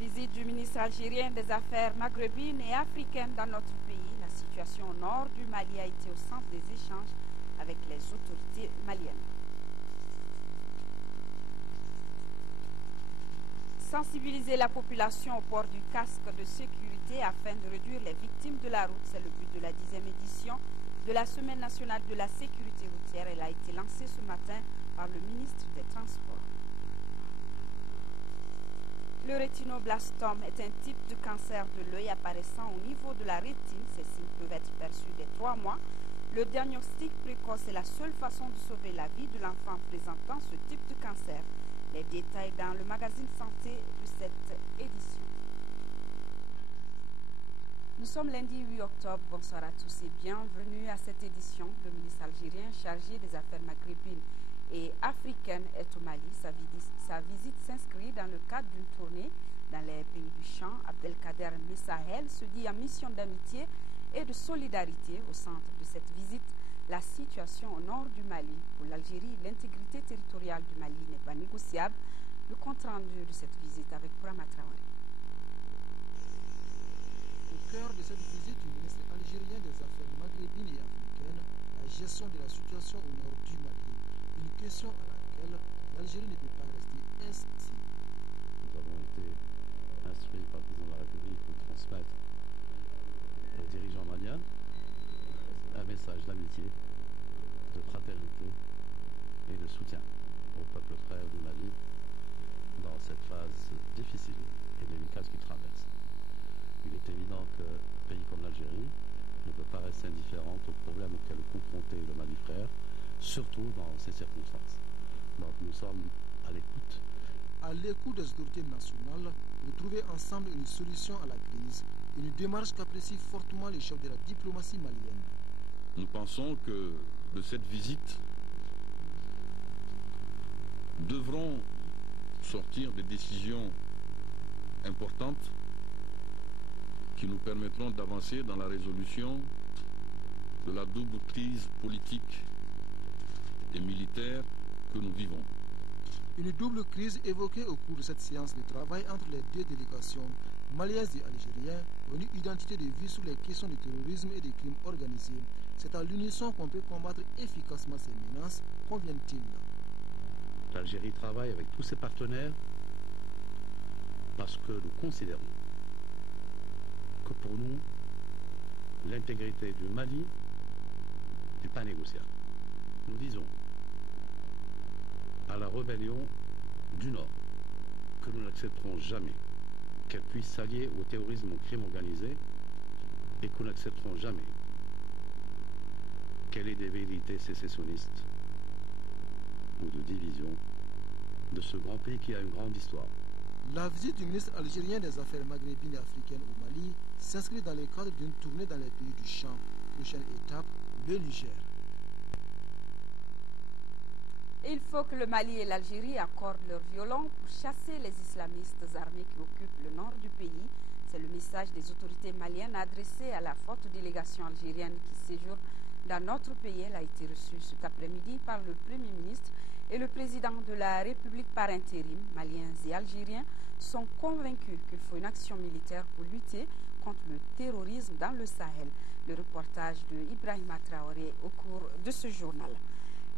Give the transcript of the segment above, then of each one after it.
Visite du ministre algérien des Affaires maghrébines et africaines dans notre pays. La situation au nord du Mali a été au centre des échanges avec les autorités maliennes. Sensibiliser la population au port du casque de sécurité afin de réduire les victimes de la route, c'est le but de la 10e édition de la Semaine nationale de la sécurité routière. Elle a été lancée ce matin par le ministre des Transports. Le rétinoblastome est un type de cancer de l'œil apparaissant au niveau de la rétine. Ces signes peuvent être perçus dès 3 mois. Le diagnostic précoce est la seule façon de sauver la vie de l'enfant présentant ce type de cancer. Les détails dans le magazine Santé de cette édition. Nous sommes lundi 8 octobre. Bonsoir à tous et bienvenue à cette édition. Le ministre algérien chargé des affaires maghrébines et africaine est au Mali. Sa visite s'inscrit dans le cadre d'une tournée dans les pays du champ. Abdelkader Messahel se dit en mission d'amitié et de solidarité. Au centre de cette visite, la situation au nord du Mali. Pour l'Algérie, l'intégrité territoriale du Mali n'est pas négociable. Le compte rendu de cette visite avec Brahma Traoré. Au cœur de cette visite du ministre algérien des Affaires maghrébines et africaines, la gestion de la situation au nord du Mali. Une question à laquelle l'Algérie ne peut pas rester insensible. Nous avons été instruits par le président de la République pour transmettre aux dirigeants maliens un message d'amitié, de fraternité et de soutien au peuple frère du Mali dans cette phase difficile et délicate qu'il traverse. Il est évident qu'un pays comme l'Algérie ne peut pas rester indifférente aux problèmes auxquels est confronté le Mali frère, surtout dans ces circonstances. Donc nous sommes à l'écoute. À l'écoute des autorités nationales, pour trouver ensemble une solution à la crise, une démarche qu'apprécient fortement les chefs de la diplomatie malienne. Nous pensons que de cette visite devront sortir des décisions importantes qui nous permettront d'avancer dans la résolution de la double crise politique et militaire que nous vivons. Une double crise évoquée au cours de cette séance de travail entre les deux délégations maliennes et algériennes, une identité de vie sur les questions du terrorisme et des crimes organisés. C'est à l'unisson qu'on peut combattre efficacement ces menaces, convient-il? L'Algérie travaille avec tous ses partenaires parce que nous considérons que pour nous, l'intégrité du Mali n'est pas négociable. Nous disons à la rébellion du Nord que nous n'accepterons jamais qu'elle puisse s'allier au terrorisme, au crime organisé, et que nous n'accepterons jamais qu'elle ait des velléités sécessionnistes ou de division de ce grand pays qui a une grande histoire. La visite du ministre algérien des Affaires maghrébines et africaines au Mali s'inscrit dans le cadre d'une tournée dans les pays du champ. Prochaine étape, le Niger. Il faut que le Mali et l'Algérie accordent leur violon pour chasser les islamistes armés qui occupent le nord du pays. C'est le message des autorités maliennes adressé à la forte délégation algérienne qui séjourne dans notre pays. Elle a été reçue cet après-midi par le Premier ministre et le président de la République par intérim. Maliens et Algériens sont convaincus qu'il faut une action militaire pour lutter contre le terrorisme dans le Sahel. Le reportage de Ibrahima Traoré au cours de ce journal.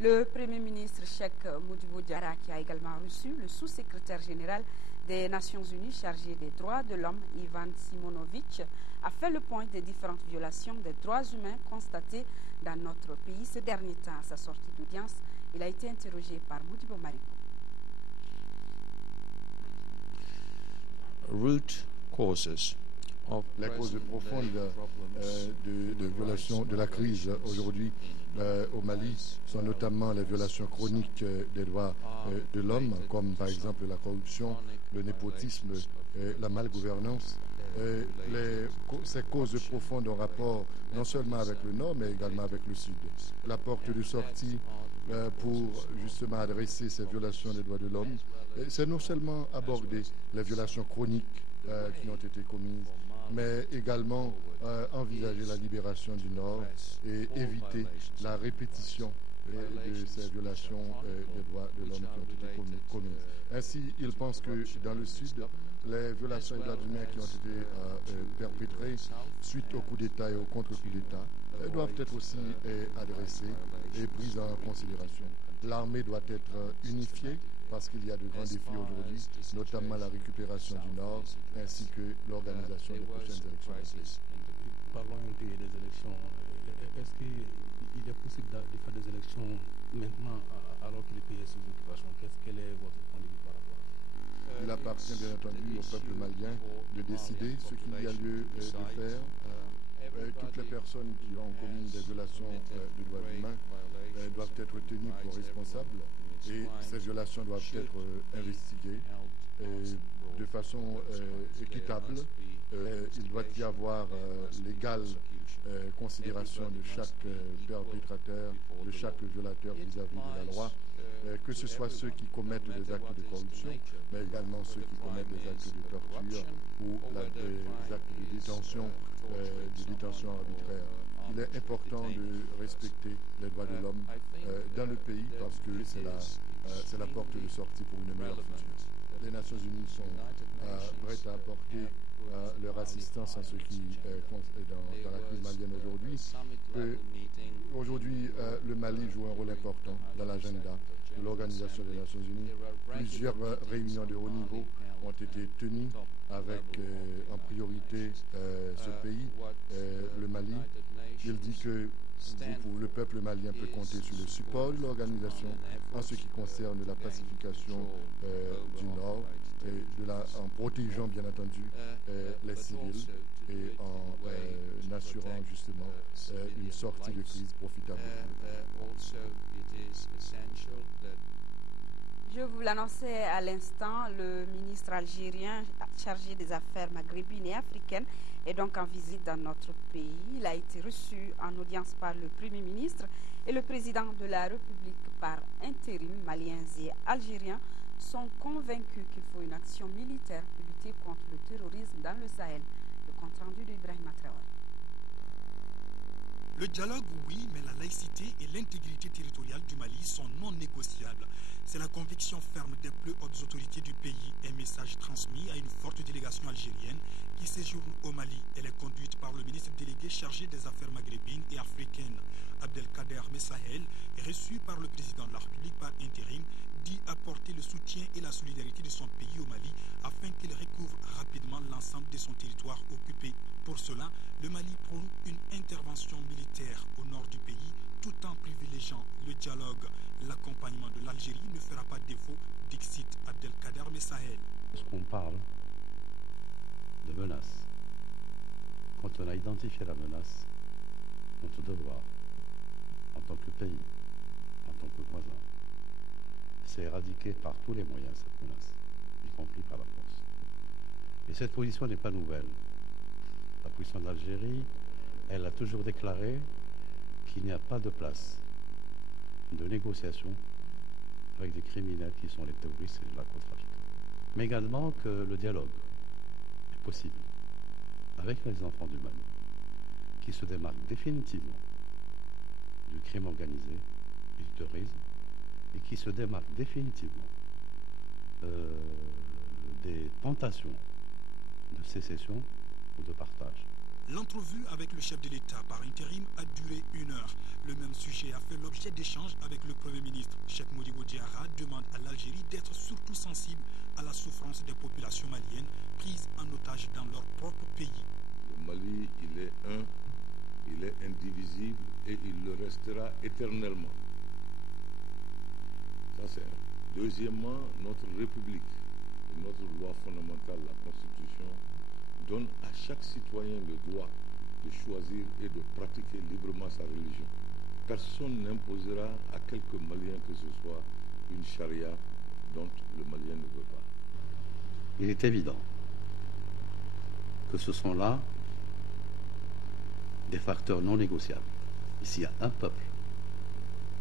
Le Premier ministre Cheikh Modibo Diarra, qui a également reçu le sous-secrétaire général des Nations Unies chargé des droits de l'homme, Ivan Simonovic, a fait le point des différentes violations des droits humains constatées dans notre pays ces derniers temps. À sa sortie d'audience, il a été interrogé par Modibo Marico. Root causes. Les causes profondes de violation de la crise aujourd'hui au Mali sont notamment les violations chroniques des droits de l'homme, comme par exemple la corruption, le népotisme, la malgouvernance. Ces causes profondes ont rapport non seulement avec le Nord, mais également avec le Sud. La porte de sortie pour justement adresser ces violations des droits de l'homme, c'est non seulement aborder les violations chroniques qui ont été commises, mais également envisager la libération du Nord et éviter la répétition de ces violations des droits de l'homme qui ont été commises. Ainsi, il pense que dans le Sud, les violations des droits humains qui ont été perpétrées suite au coup d'État et au contre-coup d'État doivent être aussi adressées et prises en considération. L'armée doit être unifiée parce qu'il y a de grands défis aujourd'hui, notamment la récupération du Nord ainsi que l'organisation des prochaines élections. Parlons des élections. Est-ce qu'il est possible de faire des élections maintenant alors que le pays est sous occupation? Quel est votre point de vue par rapport à ça? Il appartient bien entendu au peuple malien de décider ce qu'il y a lieu de faire. Toutes les personnes qui ont commis des violations des droits humains doivent être tenues pour responsables et ces violations doivent être investiguées de façon équitable. Il doit y avoir l'égale considération de chaque perpétrateur, de chaque violateur vis-à-vis de la loi, que ce soit ceux qui commettent des actes de corruption, mais également ceux qui commettent des actes de torture ou des actes de détention arbitraire. Il est important de respecter les droits de l'homme dans le pays parce que c'est la porte de sortie pour une meilleure future. Les Nations Unies sont prêtes à apporter leur assistance à ce qui est dans la crise malienne aujourd'hui. Aujourd'hui, le Mali joue un rôle important dans l'agenda de l'Organisation des Nations Unies. Plusieurs réunions de haut niveau ont été tenues avec en priorité ce pays, le Mali. Il dit que le peuple malien peut compter sur le support de l'organisation en ce qui concerne la pacification du Nord, en protégeant bien entendu les civils et en assurant justement une sortie de crise profitable. Je vous l'annonçais à l'instant, le ministre algérien chargé des affaires maghrébines et africaines est donc en visite dans notre pays. Il a été reçu en audience par le Premier ministre et le président de la République par intérim. Maliens et Algériens sont convaincus qu'il faut une action militaire pour lutter contre le terrorisme dans le Sahel. Le compte rendu d'Ibrahim Traoré. Le dialogue, oui, mais la laïcité et l'intégrité territoriale du Mali sont non négociables. C'est la conviction ferme des plus hautes autorités du pays. Un message transmis à une forte délégation algérienne qui séjourne au Mali. Elle est conduite par le ministre délégué chargé des affaires maghrébines et africaines. Abdelkader Messahel, reçu par le président de la République par intérim, dit apporter le soutien et la solidarité de son pays au Mali afin qu'il recouvre rapidement l'ensemble de son territoire occupé. Pour cela, le Mali prône une intervention militaire au nord du pays tout en privilégiant le dialogue. L'accompagnement de l'Algérie ne fera pas défaut, dixit Abdelkader Messahel. Lorsqu'on parle de menace, quand on a identifié la menace, notre devoir, en tant que pays, en tant que voisin, c'est éradiquer par tous les moyens cette menace, y compris par la force. Et cette position n'est pas nouvelle. La position de l'Algérie, elle a toujours déclaré qu'il n'y a pas de place de négociation avec des criminels qui sont les terroristes et les narcotrafiquants. Mais également que le dialogue est possible avec les enfants du Mali, qui se démarquent définitivement du crime organisé et du terrorisme, et qui se démarquent définitivement des tentations de sécession ou de partage. L'entrevue avec le chef de l'État par intérim a duré 1 heure. Le même sujet a fait l'objet d'échanges avec le Premier ministre. Cheikh Modibo Diarra demande à l'Algérie d'être surtout sensible à la souffrance des populations maliennes prises en otage dans leur propre pays. Le Mali, il est un, il est indivisible et il le restera éternellement. Ça c'est un. Deuxièmement, notre République, notre loi fondamentale, la Constitution, donne à chaque citoyen le droit de choisir et de pratiquer librement sa religion. Personne n'imposera à quelque Malien que ce soit une charia dont le Malien ne veut pas. Il est évident que ce sont là des facteurs non négociables. Ici, il y a un peuple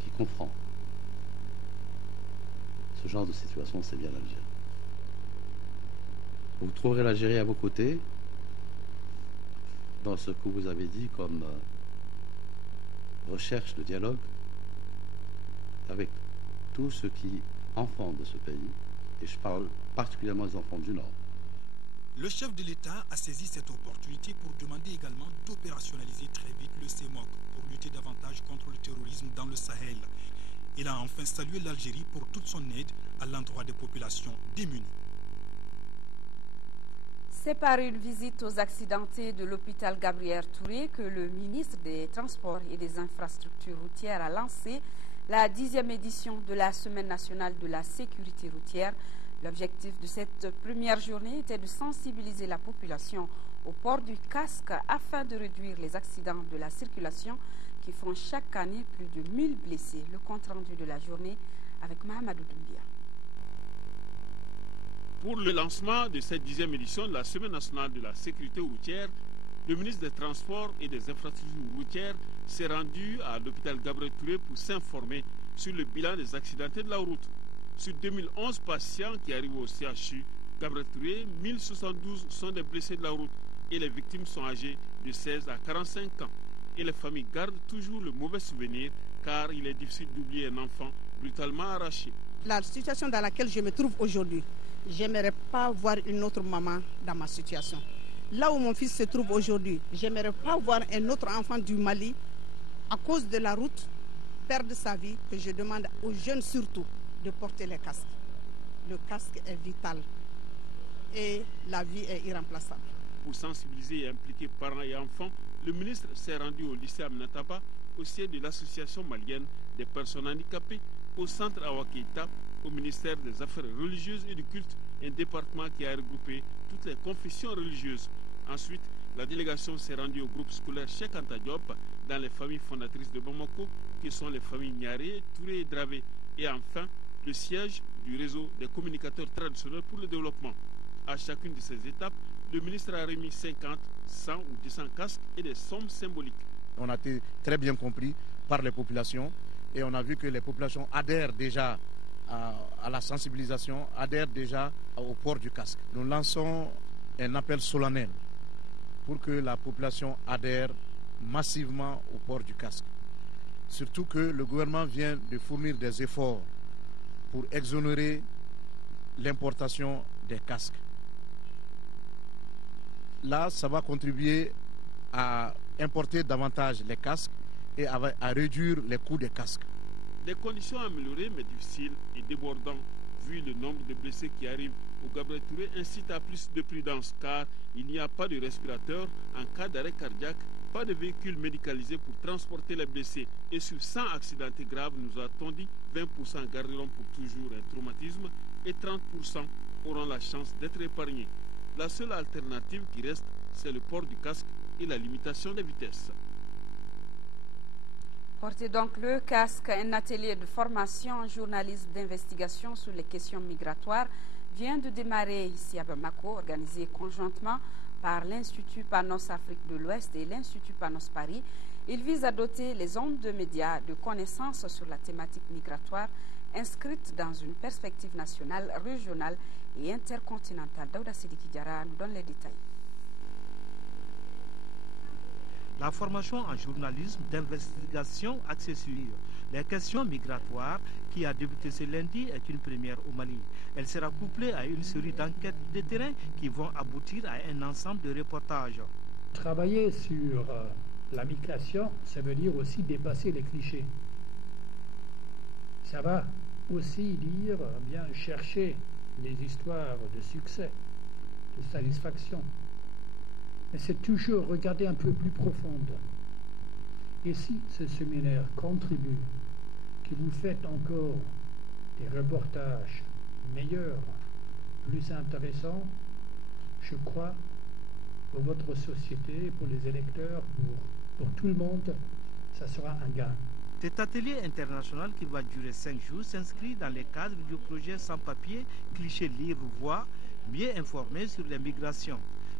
qui comprend ce genre de situation, c'est bien l'Algérie. Vous trouverez l'Algérie à vos côtés dans ce que vous avez dit comme recherche de dialogue avec tous ceux qui enfants de ce pays, et je parle particulièrement des enfants du Nord. Le chef de l'État a saisi cette opportunité pour demander également d'opérationnaliser très vite le CEMOC pour lutter davantage contre le terrorisme dans le Sahel. Il a enfin salué l'Algérie pour toute son aide à l'endroit des populations démunies. C'est par une visite aux accidentés de l'hôpital Gabriel Touré que le ministre des Transports et des Infrastructures routières a lancé la 10e édition de la Semaine nationale de la sécurité routière. L'objectif de cette première journée était de sensibiliser la population au port du casque afin de réduire les accidents de la circulation qui font chaque année plus de 1000 blessés. Le compte rendu de la journée avec Mahamadou Doumbia. Pour le lancement de cette 10e édition de la Semaine nationale de la sécurité routière, le ministre des Transports et des Infrastructures routières s'est rendu à l'hôpital Gabriel Touré pour s'informer sur le bilan des accidentés de la route. Sur 2011 patients qui arrivent au CHU Gabriel Touré, 1072 sont des blessés de la route et les victimes sont âgées de 16 à 45 ans. Et les familles gardent toujours le mauvais souvenir car il est difficile d'oublier un enfant brutalement arraché. La situation dans laquelle je me trouve aujourd'hui, j'aimerais pas voir une autre maman dans ma situation. Là où mon fils se trouve aujourd'hui, j'aimerais pas voir un autre enfant du Mali, à cause de la route, perdre sa vie, que je demande aux jeunes surtout de porter les casques. Le casque est vital et la vie est irremplaçable. Pour sensibiliser et impliquer parents et enfants, le ministre s'est rendu au lycée Aminataba, au siège de l'association malienne des personnes handicapées, au centre Awakeita, au ministère des Affaires religieuses et du culte, un département qui a regroupé toutes les confessions religieuses. Ensuite, la délégation s'est rendue au groupe scolaire Cheikh Anta Diop dans les familles fondatrices de Bamako, qui sont les familles Niaré, Touré et Dravé. Et enfin, le siège du réseau des communicateurs traditionnels pour le développement. À chacune de ces étapes, le ministre a remis 50, 100 ou 200 casques et des sommes symboliques. On a été très bien compris par les populations et on a vu que les populations adhèrent déjà à la sensibilisation, adhèrent déjà au port du casque. Nous lançons un appel solennel pour que la population adhère massivement au port du casque. Surtout que le gouvernement vient de fournir des efforts pour exonérer l'importation des casques. Là, ça va contribuer à importer davantage les casques et à réduire les coûts des casques. Des conditions améliorées mais difficiles et débordantes, vu le nombre de blessés qui arrivent au Gabriel Touré, incite à plus de prudence car il n'y a pas de respirateur en cas d'arrêt cardiaque, pas de véhicule médicalisé pour transporter les blessés. Et sur 100 accidentés graves, nous a-t-on dit, 20% garderont pour toujours un traumatisme et 30% auront la chance d'être épargnés. La seule alternative qui reste, c'est le port du casque et la limitation des vitesses. Portez donc le casque. Un atelier de formation en journalisme d'investigation sur les questions migratoires vient de démarrer ici à Bamako, organisé conjointement par l'Institut Panos Afrique de l'Ouest et l'Institut Panos Paris. Il vise à doter les ondes de médias de connaissances sur la thématique migratoire inscrite dans une perspective nationale, régionale et intercontinentale. Daouda Sidiki Diarra nous donne les détails. La formation en journalisme d'investigation axée sur les questions migratoires qui a débuté ce lundi est une première au Mali. Elle sera couplée à une série d'enquêtes de terrain qui vont aboutir à un ensemble de reportages. Travailler sur la migration, ça veut dire aussi dépasser les clichés. Ça va aussi dire bien chercher les histoires de succès, de satisfaction. Mais c'est toujours regarder un peu plus profonde. Et si ce séminaire contribue, que vous faites encore des reportages meilleurs, plus intéressants, je crois, pour votre société, pour les électeurs, pour tout le monde, ça sera un gain. Cet atelier international qui va durer 5 jours s'inscrit dans le cadre du projet sans papier, cliché lire voix, mieux informé sur les migrations.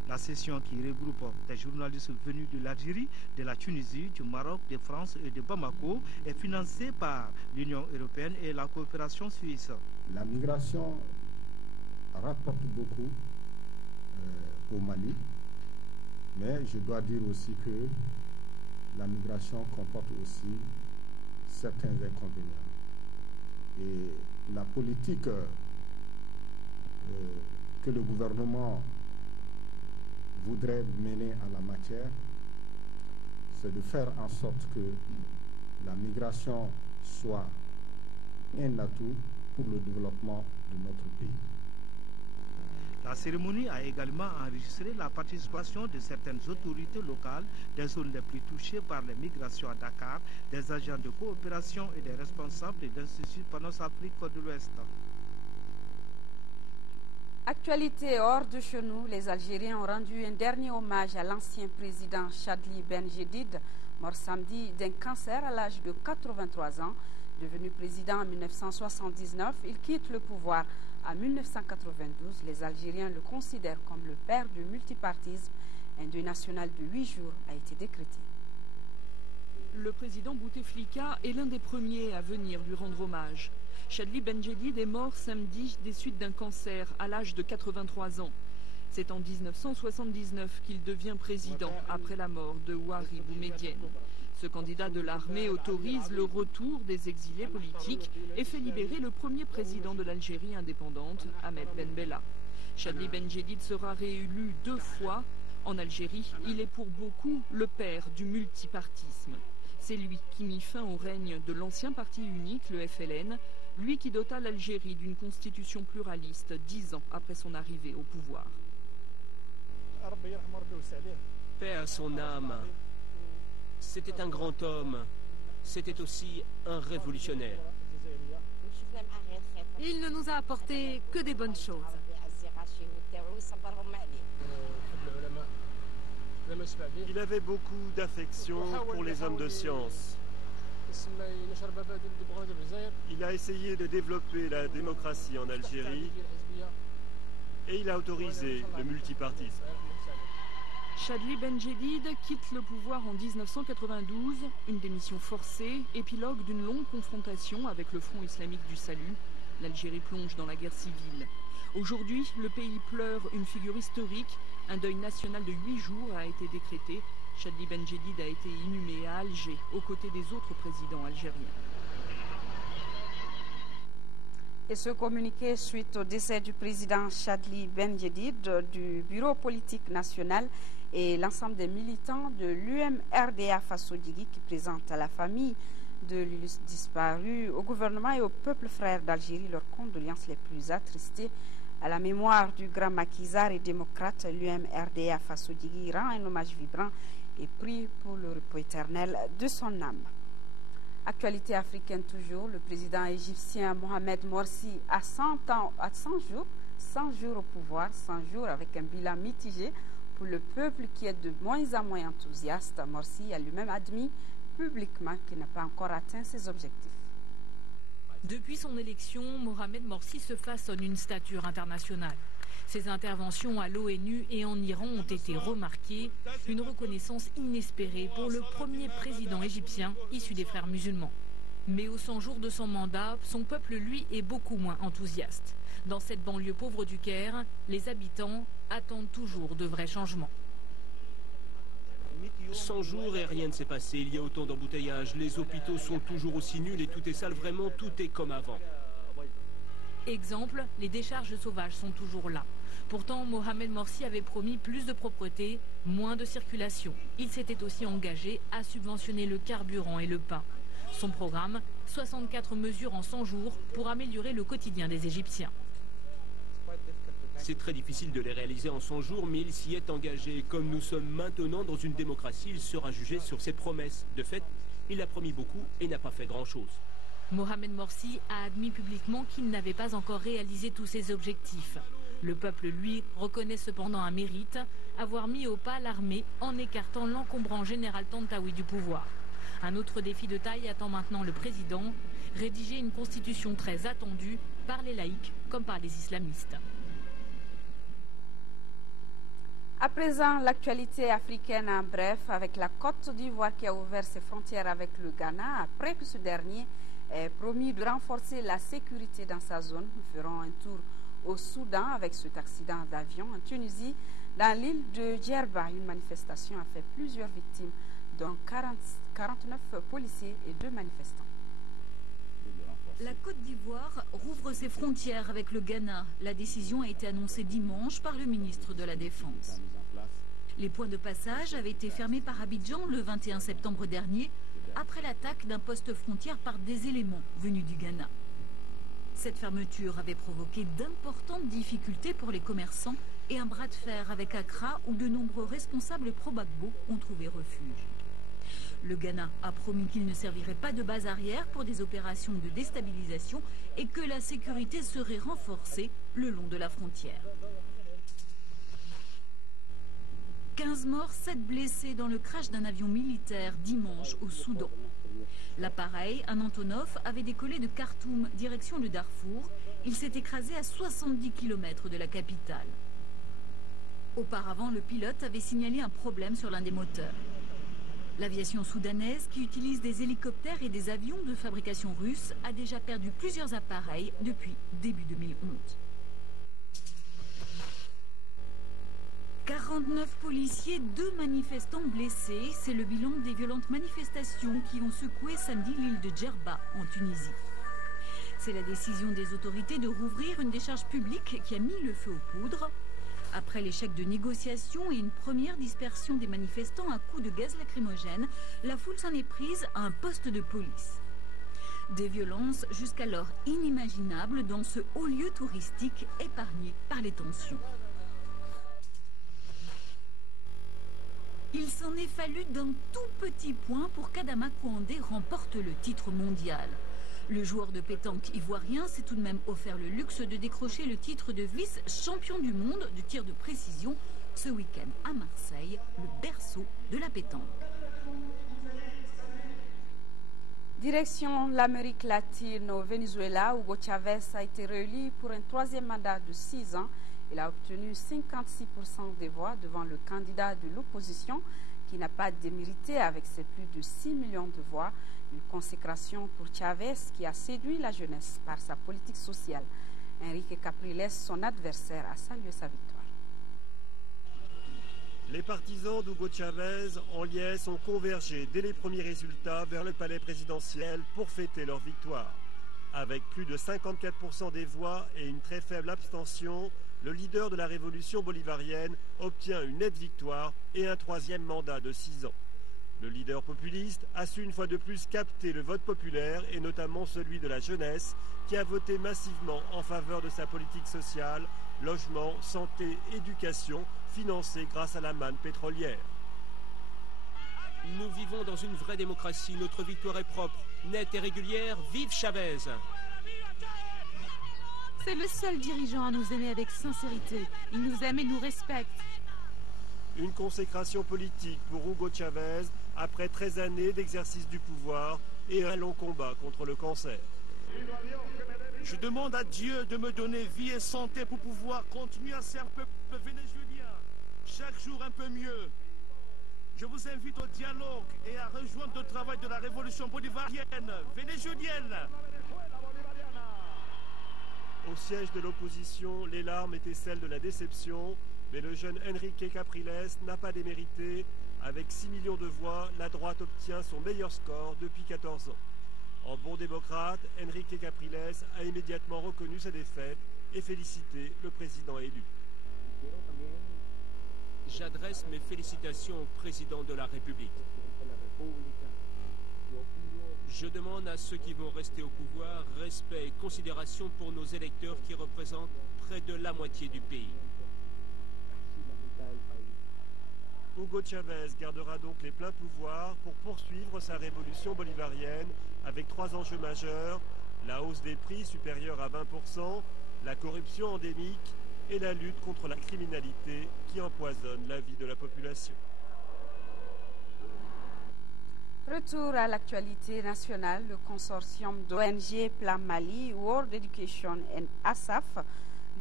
La session qui regroupe des journalistes venus de l'Algérie, de la Tunisie, du Maroc, de France et de Bamako est financée par l'Union européenne et la coopération suisse. La migration rapporte beaucoup au Mali, mais je dois dire aussi que la migration comporte aussi certains inconvénients. Et la politique que le gouvernement voudrait mener en la matière, c'est de faire en sorte que la migration soit un atout pour le développement de notre pays. La cérémonie a également enregistré la participation de certaines autorités locales des zones les plus touchées par les migrations à Dakar, des agents de coopération et des responsables de l'Institut Panos-Afrique de l'Ouest. Actualité hors de chez nous, les Algériens ont rendu un dernier hommage à l'ancien président Chadli Benjedid, mort samedi d'un cancer à l'âge de 83 ans. Devenu président en 1979, il quitte le pouvoir en 1992. Les Algériens le considèrent comme le père du multipartisme. Un deuil national de 8 jours a été décrété. Le président Bouteflika est l'un des premiers à venir lui rendre hommage. Chadli Benjedid est mort samedi des suites d'un cancer à l'âge de 83 ans. C'est en 1979 qu'il devient président après la mort de Ouari Boumedienne. Ce candidat de l'armée autorise le retour des exilés politiques et fait libérer le premier président de l'Algérie indépendante, Ahmed Ben Bella. Chadli Benjedid sera réélu 2 fois. En Algérie, il est pour beaucoup le père du multipartisme. C'est lui qui mit fin au règne de l'ancien parti unique, le FLN, lui qui dota l'Algérie d'une constitution pluraliste 10 ans après son arrivée au pouvoir. Paix à son âme. C'était un grand homme. C'était aussi un révolutionnaire. Il ne nous a apporté que des bonnes choses. Il avait beaucoup d'affection pour les hommes de science. Il a essayé de développer la démocratie en Algérie et il a autorisé le multipartisme. Chadli Benjedid quitte le pouvoir en 1992, une démission forcée, épilogue d'une longue confrontation avec le Front islamique du salut. L'Algérie plonge dans la guerre civile. Aujourd'hui, le pays pleure une figure historique. Un deuil national de 8 jours a été décrété. Chadli Benjedid a été inhumé à Alger, aux côtés des autres présidents algériens. Et ce communiqué suite au décès du président Chadli Benjedid du Bureau politique national et l'ensemble des militants de l'UMRDA Fasso-Djigui qui présentent à la famille de l'illustre disparu, au gouvernement et au peuple frère d'Algérie leurs condoléances les plus attristées. À la mémoire du grand maquisard et démocrate, l'UMRDA Fasso-Djigui rend un hommage vibrant et prie pour le repos éternel de son âme. Actualité africaine toujours, le président égyptien Mohamed Morsi a 100 jours au pouvoir, 100 jours avec un bilan mitigé pour le peuple qui est de moins en moins enthousiaste. Morsi a lui-même admis publiquement qu'il n'a pas encore atteint ses objectifs. Depuis son élection, Mohamed Morsi se façonne une stature internationale. Ses interventions à l'ONU et en Iran ont été remarquées, une reconnaissance inespérée pour le premier président égyptien issu des frères musulmans. Mais aux 100 jours de son mandat, son peuple, lui, est beaucoup moins enthousiaste. Dans cette banlieue pauvre du Caire, les habitants attendent toujours de vrais changements. 100 jours et rien ne s'est passé, il y a autant d'embouteillages, les hôpitaux sont toujours aussi nuls et tout est sale, vraiment tout est comme avant. Exemple, les décharges sauvages sont toujours là. Pourtant, Mohamed Morsi avait promis plus de propreté, moins de circulation. Il s'était aussi engagé à subventionner le carburant et le pain. Son programme, 64 mesures en 100 jours pour améliorer le quotidien des Égyptiens. C'est très difficile de les réaliser en 100 jours, mais il s'y est engagé. Comme nous sommes maintenant dans une démocratie, il sera jugé sur ses promesses. De fait, il a promis beaucoup et n'a pas fait grand-chose. Mohamed Morsi a admis publiquement qu'il n'avait pas encore réalisé tous ses objectifs. Le peuple, lui, reconnaît cependant un mérite, avoir mis au pas l'armée en écartant l'encombrant général Tantawi du pouvoir. Un autre défi de taille attend maintenant le président, rédiger une constitution très attendue par les laïcs comme par les islamistes. À présent, l'actualité africaine en bref, avec la Côte d'Ivoire qui a ouvert ses frontières avec le Ghana, après que ce dernier ait promis de renforcer la sécurité dans sa zone. Nous ferons un tour au Soudan avec cet accident d'avion. En Tunisie, dans l'île de Djerba, une manifestation a fait plusieurs victimes, dont 49 policiers et 2 manifestants. La Côte d'Ivoire rouvre ses frontières avec le Ghana. La décision a été annoncée dimanche par le ministre de la Défense. Les points de passage avaient été fermés par Abidjan le 21 septembre dernier, après l'attaque d'un poste frontière par des éléments venus du Ghana. Cette fermeture avait provoqué d'importantes difficultés pour les commerçants et un bras de fer avec Accra où de nombreux responsables pro-Gbagbo ont trouvé refuge. Le Ghana a promis qu'il ne servirait pas de base arrière pour des opérations de déstabilisation et que la sécurité serait renforcée le long de la frontière. 15 morts, 7 blessés dans le crash d'un avion militaire dimanche au Soudan. L'appareil, un Antonov, avait décollé de Khartoum, direction le Darfour. Il s'est écrasé à 70 km de la capitale. Auparavant, le pilote avait signalé un problème sur l'un des moteurs. L'aviation soudanaise, qui utilise des hélicoptères et des avions de fabrication russe, a déjà perdu plusieurs appareils depuis début 2011. 49 policiers, 2 manifestants blessés, c'est le bilan des violentes manifestations qui ont secoué samedi l'île de Djerba en Tunisie. C'est la décision des autorités de rouvrir une décharge publique qui a mis le feu aux poudres. Après l'échec de négociations et une première dispersion des manifestants à coups de gaz lacrymogène, la foule s'en est prise à un poste de police. Des violences jusqu'alors inimaginables dans ce haut lieu touristique épargné par les tensions. Il s'en est fallu d'un tout petit point pour qu'Adama Kouandé remporte le titre mondial. Le joueur de pétanque ivoirien s'est tout de même offert le luxe de décrocher le titre de vice-champion du monde de tir de précision ce week-end à Marseille, le berceau de la pétanque. Direction l'Amérique latine au Venezuela, Hugo Chavez a été réélu pour un 3e mandat de 6 ans. Il a obtenu 56% des voix devant le candidat de l'opposition qui n'a pas démérité avec ses plus de 6 millions de voix. Une consécration pour Chavez qui a séduit la jeunesse par sa politique sociale. Enrique Capriles, son adversaire, a salué sa victoire. Les partisans d'Hugo Chavez en liesse ont convergé dès les premiers résultats vers le palais présidentiel pour fêter leur victoire. Avec plus de 54% des voix et une très faible abstention, le leader de la révolution bolivarienne obtient une nette victoire et un 3e mandat de 6 ans. Le leader populiste a su une fois de plus capter le vote populaire et notamment celui de la jeunesse qui a voté massivement en faveur de sa politique sociale, logement, santé, éducation, financée grâce à la manne pétrolière. Nous vivons dans une vraie démocratie, notre victoire est propre, nette et régulière, vive Chavez! C'est le seul dirigeant à nous aimer avec sincérité. Il nous aime et nous respecte. Une consécration politique pour Hugo Chavez après 13 années d'exercice du pouvoir et un long combat contre le cancer. Je demande à Dieu de me donner vie et santé pour pouvoir continuer à servir le peuple vénézuélien, chaque jour un peu mieux. Je vous invite au dialogue et à rejoindre le travail de la révolution bolivarienne, vénézuélienne. Au siège de l'opposition, les larmes étaient celles de la déception, mais le jeune Enrique Capriles n'a pas démérité. Avec 6 millions de voix, la droite obtient son meilleur score depuis 14 ans. En bon démocrate, Enrique Capriles a immédiatement reconnu sa défaite et félicité le président élu. J'adresse mes félicitations au président de la République. Je demande à ceux qui vont rester au pouvoir respect et considération pour nos électeurs qui représentent près de la moitié du pays. Hugo Chavez gardera donc les pleins pouvoirs pour poursuivre sa révolution bolivarienne avec 3 enjeux majeurs, la hausse des prix supérieure à 20%, la corruption endémique et la lutte contre la criminalité qui empoisonne la vie de la population. Retour à l'actualité nationale, le consortium d'ONG Plan Mali, World Education and ASAF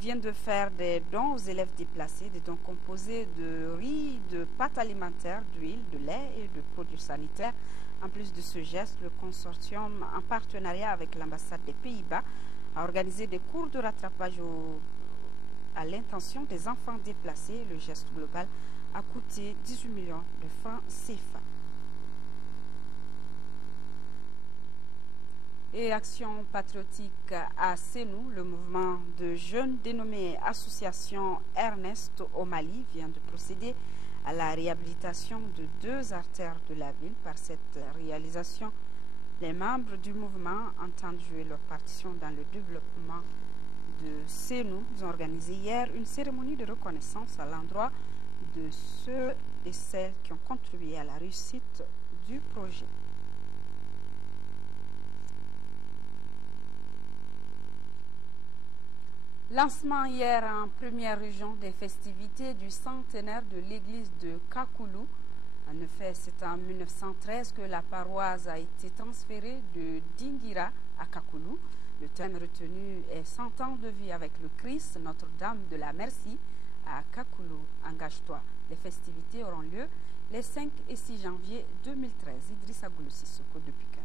vient de faire des dons aux élèves déplacés, des dons composés de riz, de pâtes alimentaires, d'huile, de lait et de produits sanitaires. En plus de ce geste, le consortium, en partenariat avec l'ambassade des Pays-Bas, a organisé des cours de rattrapage à l'intention des enfants déplacés. Le geste global a coûté 18 millions de francs CFA. Et action patriotique à Sénou, le mouvement de jeunes dénommé Association Ernest au Mali vient de procéder à la réhabilitation de 2 artères de la ville. Par cette réalisation, les membres du mouvement entendent jouer leur partition dans le développement de Sénou. Ils ont organisé hier une cérémonie de reconnaissance à l'endroit de ceux et celles qui ont contribué à la réussite du projet. Lancement hier en première région des festivités du centenaire de l'église de Kakoulou. En effet, c'est en 1913 que la paroisse a été transférée de Dingira à Kakoulou. Le thème retenu est 100 ans de vie avec le Christ, Notre-Dame de la Merci, à Kakoulou, engage-toi. Les festivités auront lieu les 5 et 6 janvier 2013. Idrissa Goulou Sissoko depuis Kaye.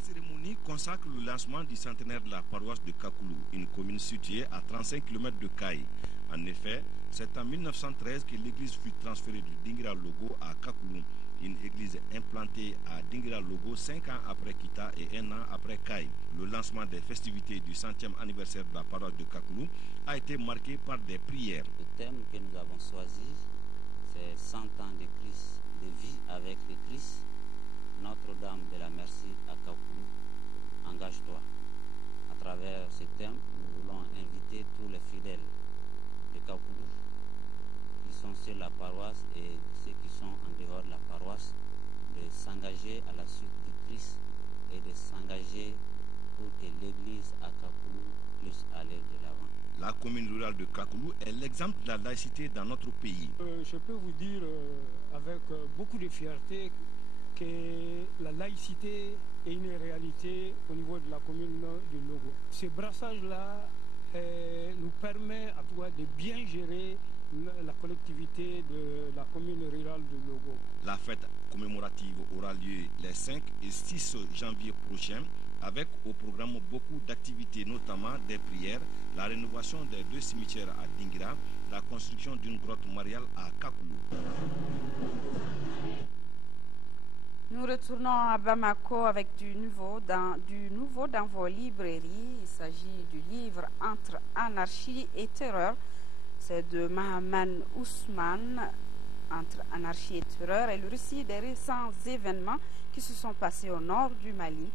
La cérémonie consacre le lancement du centenaire de la paroisse de Kakoulou, une commune située à 35 km de Kaye. En effet, c'est en 1913 que l'église fut transférée de Dingira Logo à Kakoulou, une église implantée à Dingira Logo 5 ans après Kita et 1 an après Kaye. Le lancement des festivités du 100e anniversaire de la paroisse de Kakoulou a été marqué par des prières. Le thème que nous avons choisi, c'est 100 ans de Christ, de vie avec le Christ, Notre-Dame de la Merci à Kakoulou, engage-toi. À travers ce thème, nous voulons inviter tous les fidèles de Kakoulou qui sont sur la paroisse et ceux qui sont en dehors de la paroisse de s'engager à la suite du Christ et de s'engager pour que l'église à Kakoulou puisse aller de l'avant. La commune rurale de Kakoulou est l'exemple de la laïcité dans notre pays. Je peux vous dire avec beaucoup de fierté que la laïcité est une réalité au niveau de la commune de Logo. Ce brassage-là nous permet à toi de bien gérer la collectivité de la commune rurale de Logo. La fête commémorative aura lieu les 5 et 6 janvier prochains avec au programme beaucoup d'activités, notamment des prières, la rénovation des 2 cimetières à Dingira, la construction d'une grotte mariale à Kakoulou. Nous retournons à Bamako avec du nouveau dans vos librairies. Il s'agit du livre Entre anarchie et terreur. C'est de Mahaman Ousmane. Entre anarchie et terreur est le récit des récents événements qui se sont passés au nord du Mali.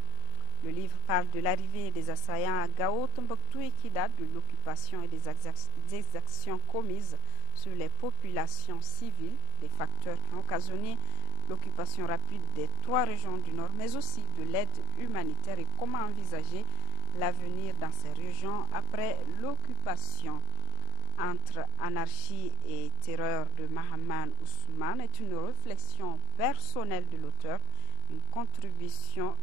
Le livre parle de l'arrivée des assaillants à Gao, Tombouctou et Kidal, de l'occupation et des exactions commises sur les populations civiles, des facteurs qui ont occasionné l'occupation rapide des 3 régions du Nord, mais aussi de l'aide humanitaire et comment envisager l'avenir dans ces régions après l'occupation. Entre anarchie et terreur de Mahaman Ousmane est une réflexion personnelle de l'auteur, une contribution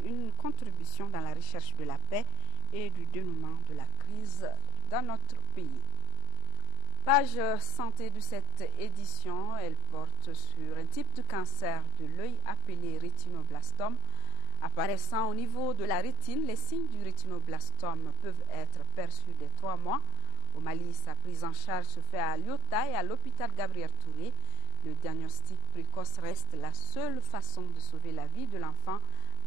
dans la recherche de la paix et du dénouement de la crise dans notre pays. Page santé de cette édition, elle porte sur un type de cancer de l'œil appelé rétinoblastome. Apparaissant au niveau de la rétine, les signes du rétinoblastome peuvent être perçus dès 3 mois. Au Mali, sa prise en charge se fait à Lyotta et à l'hôpital Gabriel Touré. Le diagnostic précoce reste la seule façon de sauver la vie de l'enfant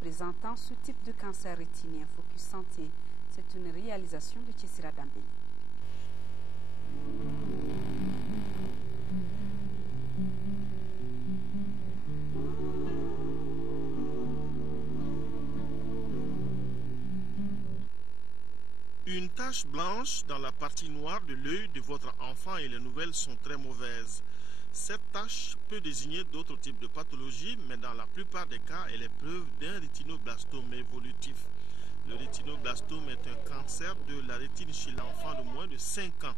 présentant ce type de cancer rétinien. Focus Santé, c'est une réalisation de Tchessira Dambé. Une tache blanche dans la partie noire de l'œil de votre enfant et les nouvelles sont très mauvaises. Cette tache peut désigner d'autres types de pathologies, mais dans la plupart des cas, elle est preuve d'un rétinoblastome évolutif. Le rétinoblastome est un cancer de la rétine chez l'enfant de moins de 5 ans.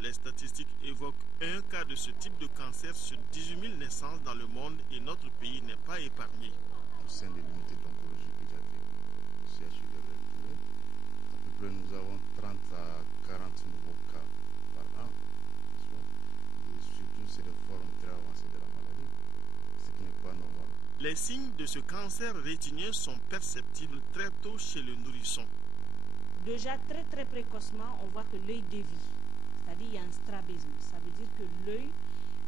Les statistiques évoquent un cas de ce type de cancer sur 18 000 naissances dans le monde et notre pays n'est pas épargné. Au sein de l'unité d'oncologie pédiatrique du CHU de Touré, à peu près nous avons 30 à 40 nouveaux cas par an. Et surtout, c'est des formes très avancées de la maladie, ce qui n'est pas normal. Les signes de ce cancer rétinien sont perceptibles très tôt chez le nourrisson. Déjà très précocement, on voit que l'œil dévie. C'est-à-dire qu'il y a un strabisme. Ça veut dire que l'œil,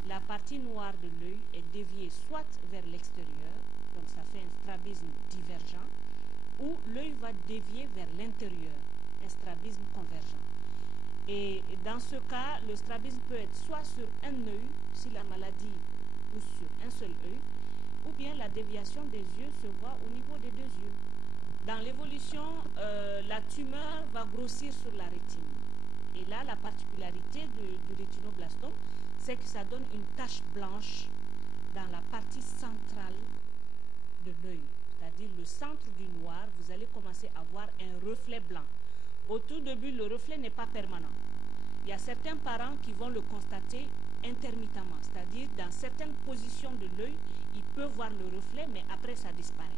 la partie noire de l'œil est déviée soit vers l'extérieur, donc ça fait un strabisme divergent, où l'œil va dévier vers l'intérieur, un strabisme convergent. Et dans ce cas, le strabisme peut être soit sur un œil, si la maladie pousse sur un seul œil, ou bien la déviation des yeux se voit au niveau des deux yeux. Dans l'évolution, la tumeur va grossir sur la rétine. Et là, la particularité du rétinoblastome, c'est que ça donne une tache blanche dans la partie centrale de l'œil. C'est-à-dire le centre du noir, vous allez commencer à voir un reflet blanc. Au tout début, le reflet n'est pas permanent. Il y a certains parents qui vont le constater intermittemment, c'est-à-dire dans certaines positions de l'œil, ils peuvent voir le reflet, mais après ça disparaît.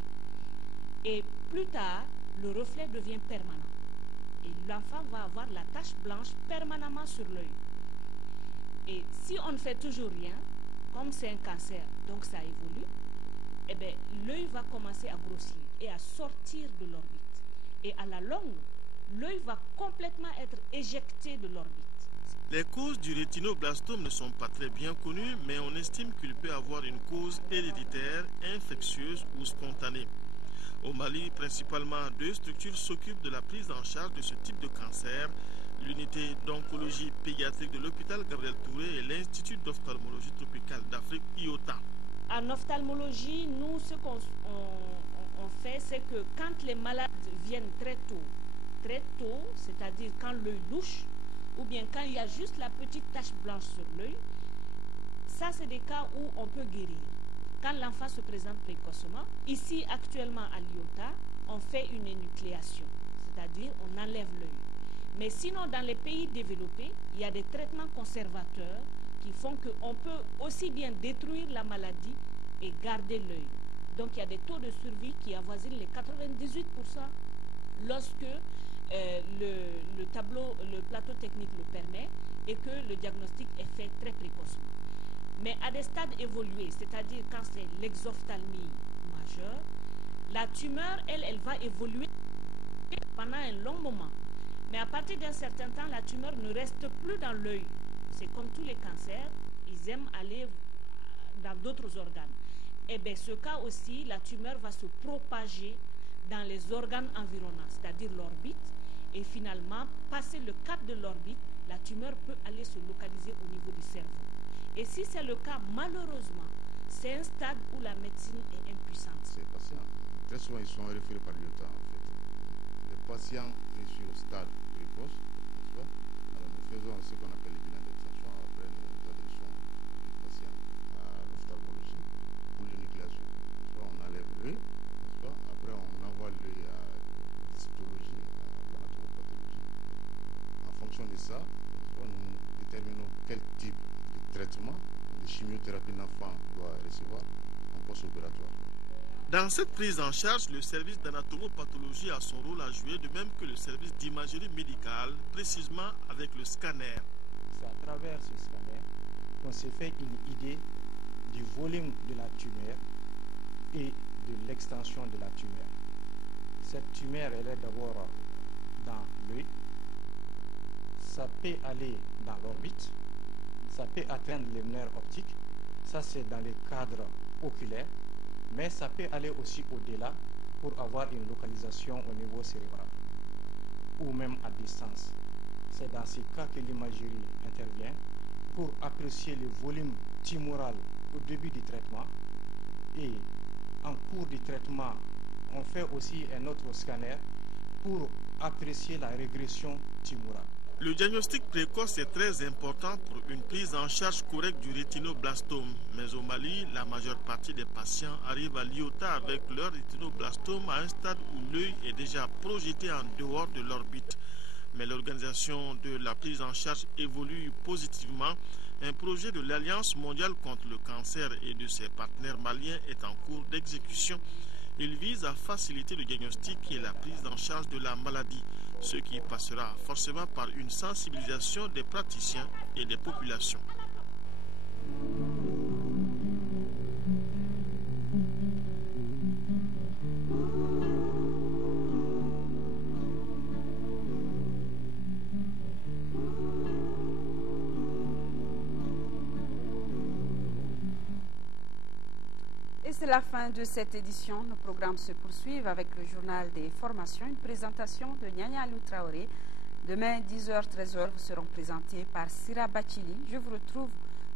Et plus tard, le reflet devient permanent. Et l'enfant va avoir la tache blanche permanemment sur l'œil. Et si on ne fait toujours rien, comme c'est un cancer, donc ça évolue, eh bien, l'œil va commencer à grossir et à sortir de l'orbite. Et à la longue, l'œil va complètement être éjecté de l'orbite. Les causes du rétinoblastome ne sont pas très bien connues, mais on estime qu'il peut avoir une cause héréditaire, infectieuse ou spontanée. Au Mali, principalement, 2 structures s'occupent de la prise en charge de ce type de cancer, l'unité d'oncologie pédiatrique de l'hôpital Gabriel Touré et l'Institut d'ophtalmologie tropicale d'Afrique, IOTA. En ophtalmologie, nous, ce qu'on fait, c'est que quand les malades viennent très tôt, c'est-à-dire quand l'œil louche, ou bien quand il y a juste la petite tache blanche sur l'œil, ça c'est des cas où on peut guérir. Quand l'enfant se présente précocement, ici actuellement à l'IOTA, on fait une énucléation, c'est-à-dire on enlève l'œil. Mais sinon dans les pays développés, il y a des traitements conservateurs qui font qu'on peut aussi bien détruire la maladie et garder l'œil. Donc il y a des taux de survie qui avoisinent les 98% lorsque le plateau technique le permet et que le diagnostic est fait très précocement. Mais à des stades évolués, c'est-à-dire quand c'est l'exophtalmie majeure, la tumeur, elle va évoluer pendant un long moment. Mais à partir d'un certain temps, la tumeur ne reste plus dans l'œil. C'est comme tous les cancers, ils aiment aller dans d'autres organes. Et bien ce cas aussi, la tumeur va se propager dans les organes environnants, c'est-à-dire l'orbite, et finalement, passer le cap de l'orbite, la tumeur peut aller se localiser au niveau du cerveau. Et si c'est le cas, malheureusement, c'est un stade où la médecine est impuissante. Ces patients, très souvent, ils sont référés par l'IOTA, en fait. Les patients réussis au stade précoce, n'est-ce pas? Alors, nous faisons ce qu'on appelle les bilans d'extraction. Après, nous adressons les patients à l'ophtalmologie pour l'énucléation. On enlève l'œil, n'est-ce pas? Après, on envoie l'œil à l'histologie, à l'anatomopathologie. En fonction de ça, nous déterminons quel type de traitement, de chimiothérapie l'enfant doit recevoir en post-opératoire. Dans cette prise en charge, le service d'anatomopathologie a son rôle à jouer, de même que le service d'imagerie médicale, précisément avec le scanner. C'est à travers ce scanner qu'on s'est fait une idée du volume de la tumeur et de l'extension de la tumeur. Cette tumeur, elle est d'abord dans l'œil, ça peut aller dans l'orbite, ça peut atteindre les nerfs optiques, ça c'est dans les cadres oculaires, mais ça peut aller aussi au-delà pour avoir une localisation au niveau cérébral ou même à distance. C'est dans ces cas que l'imagerie intervient pour apprécier le volume tumoral au début du traitement, et en cours du traitement, on fait aussi un autre scanner pour apprécier la régression tumorale. Le diagnostic précoce est très important pour une prise en charge correcte du rétinoblastome. Mais au Mali, la majeure partie des patients arrivent à l'IOTA avec leur rétinoblastome à un stade où l'œil est déjà projeté en dehors de l'orbite. Mais l'organisation de la prise en charge évolue positivement. Un projet de l'Alliance mondiale contre le cancer et de ses partenaires maliens est en cours d'exécution. Il vise à faciliter le diagnostic et la prise en charge de la maladie, ce qui passera forcément par une sensibilisation des praticiens et des populations. Et c'est C'est la fin de cette édition. Nos programmes se poursuivent avec le journal des formations, une présentation de Nyanya Alou Traoré. Demain, 10h, 13h, vous seront présentés par Sira Bachili. Je vous retrouve,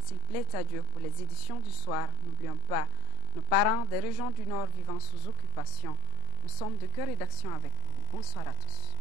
s'il plaît à Dieu, pour les éditions du soir. N'oublions pas nos parents des régions du Nord vivant sous occupation. Nous sommes de cœur et d'action avec vous. Bonsoir à tous.